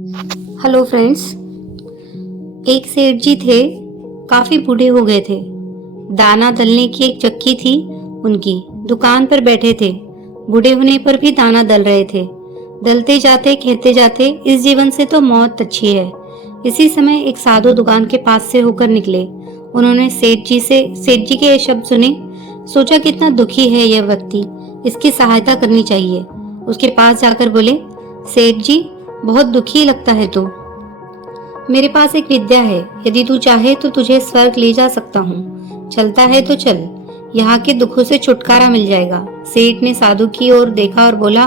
Hello friends. एक सेठ जी थे, काफी बूढ़े हो गए थे। दाना दलने की एक चक्की थी उनकी, दुकान पर बैठे थे। बूढ़े होने पर भी दाना दल रहे थे। दलते जाते खेते जाते, इस जीवन से तो मौत अच्छी है। इसी समय एक साधु दुकान के पास से होकर निकले। उन्होंने सेठ जी के ये शब्द सुने। सोचा कितना दुखी है यह व्यक्ति, इसकी सहायता करनी चाहिए। उसके पास जाकर बोले, सेठ जी बहुत दुखी लगता है तू। मेरे पास एक विद्या है, यदि तू चाहे तो तुझे स्वर्ग ले जा सकता हूँ। चलता है तो चल, यहाँ के दुखों से छुटकारा मिल जाएगा। सेठ ने साधु की ओर देखा और बोला,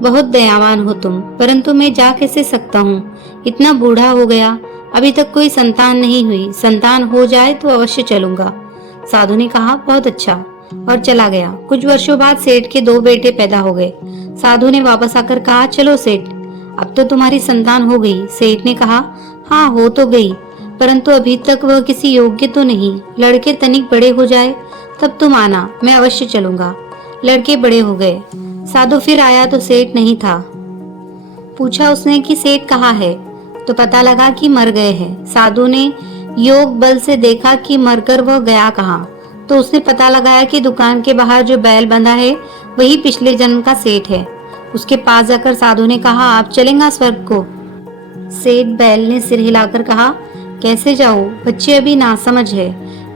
बहुत दयावान हो तुम, परंतु मैं जा कैसे सकता हूँ? इतना बूढ़ा हो गया, अभी तक कोई संतान नहीं हुई। संतान हो जाए तो अवश्य चलूंगा। साधु ने कहा, बहुत अच्छा, और चला गया। कुछ वर्षों बाद सेठ के 2 बेटे पैदा हो गए। साधु ने वापस आकर कहा, चलो सेठ, अब तो तुम्हारी संतान हो गई। सेठ ने कहा, हाँ हो तो गई, परंतु अभी तक वह किसी योग्य तो नहीं। लड़के तनिक बड़े हो जाए तब तुम आना, मैं अवश्य चलूंगा। लड़के बड़े हो गए। साधु फिर आया तो सेठ नहीं था। पूछा उसने कि सेठ कहाँ है, तो पता लगा कि मर गए हैं। साधु ने योग बल से देखा कि मरकर वह गया कहाँ, तो उसने पता लगाया कि दुकान के बाहर जो बैल बंधा है वही पिछले जन्म का सेठ है। उसके पास जाकर साधु ने कहा, आप चलेंगे स्वर्ग को? सेठ बैल ने सिर हिलाकर कहा, कैसे जाऊं, बच्चे अभी नासमझ है।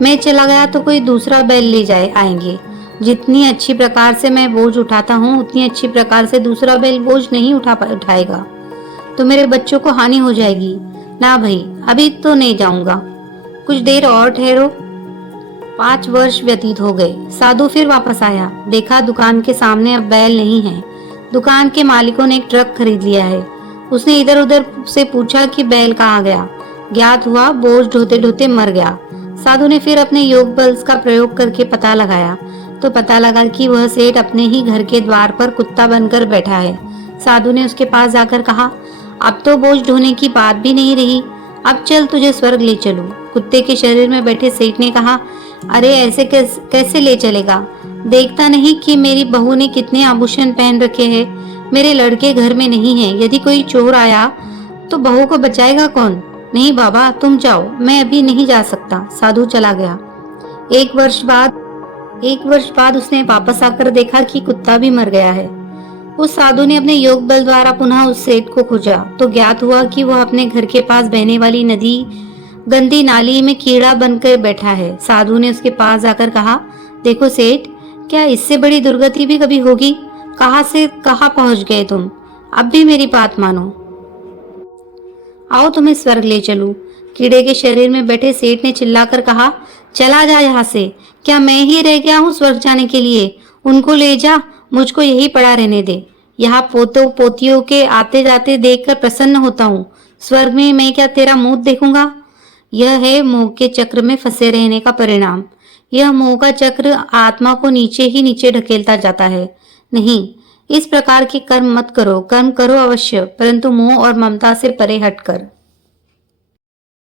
मैं चला गया तो कोई दूसरा बैल ले जाए आएंगे। जितनी अच्छी प्रकार से मैं बोझ उठाता हूँ, उतनी अच्छी प्रकार से दूसरा बैल बोझ नहीं उठाएगा, तो मेरे बच्चों को हानि हो जाएगी। ना भाई, अभी तो नहीं जाऊंगा, कुछ देर और ठहरो। 5 वर्ष व्यतीत हो गए। साधु फिर वापस आया, देखा दुकान के सामने अब बैल नहीं है। दुकान के मालिकों ने एक ट्रक खरीद लिया है। उसने इधर उधर से पूछा कि बैल कहाँ गया। ज्ञात हुआ बोझ ढोते ढोते मर गया। साधु ने फिर अपने योग बल का प्रयोग करके पता लगाया, तो पता लगा कि वह सेठ अपने ही घर के द्वार पर कुत्ता बनकर बैठा है। साधु ने उसके पास जाकर कहा, अब तो बोझ ढोने की बात भी नहीं रही, अब चल तुझे स्वर्ग ले चलूं। कुत्ते के शरीर में बैठे सेठ ने कहा, अरे ऐसे कैसे ले चलेगा? देखता नहीं कि मेरी बहू ने कितने आभूषण पहन रखे हैं? मेरे लड़के घर में नहीं हैं। यदि कोई चोर आया तो बहू को बचाएगा कौन? नहीं बाबा, तुम जाओ, मैं अभी नहीं जा सकता। साधु चला गया। 1 वर्ष बाद उसने वापस आकर देखा कि कुत्ता भी मर गया है। उस साधु ने अपने योग बल द्वारा पुनः उस सेठ को खोजा, तो ज्ञात हुआ कि वह अपने घर के पास बहने वाली नदी गंदी नाली में कीड़ा बनकर बैठा है। साधु ने उसके पास जाकर कहा, देखो सेठ, क्या इससे बड़ी दुर्गति भी कभी होगी? कहाँ से कहाँ पहुंच गए तुम? अब भी मेरी बात मानो, आओ तुम्हें स्वर्ग ले चलूं। कीड़े के शरीर में बैठे सेठ ने चिल्लाकर कहा, चला जा यहाँ से, क्या मैं ही रह गया हूँ स्वर्ग जाने के लिए? उनको ले जा, मुझको यही पड़ा रहने दे। यहाँ पोतों पोतियों के आते जाते देखकर प्रसन्न होता हूँ। स्वर्ग में मैं क्या तेरा मुंह देखूंगा? यह है मोह के चक्र में फंसे रहने का परिणाम। यह मोह का चक्र आत्मा को नीचे ही नीचे ढकेलता जाता है। नहीं, इस प्रकार के कर्म मत करो। कर्म करो अवश्य, परंतु मोह और ममता से परे हटकर।